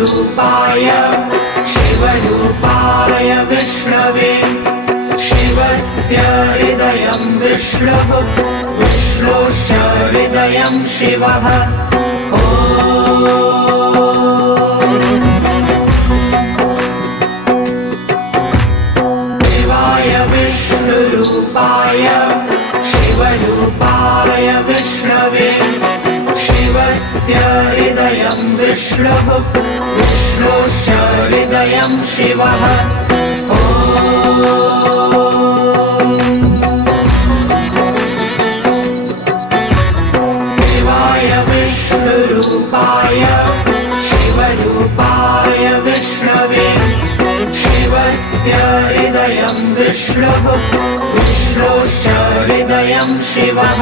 विष्णुरूपाय शिवरूपाय विष्णवे शिवस्य हृदयं विष्णुः विष्णोश्च हृदयं शिवः शिवाय विष्णुरूपाय शिवरूपाय विष्णवे शिवस्य हृदयं विष्णुः विष्णोश्च हृदयं शिवः शिवाय विष्णुरूपाय शिवरूपाय विष्णवे शिवस्य हृदयं विष्णुः विष्णोश्च हृदयं शिवः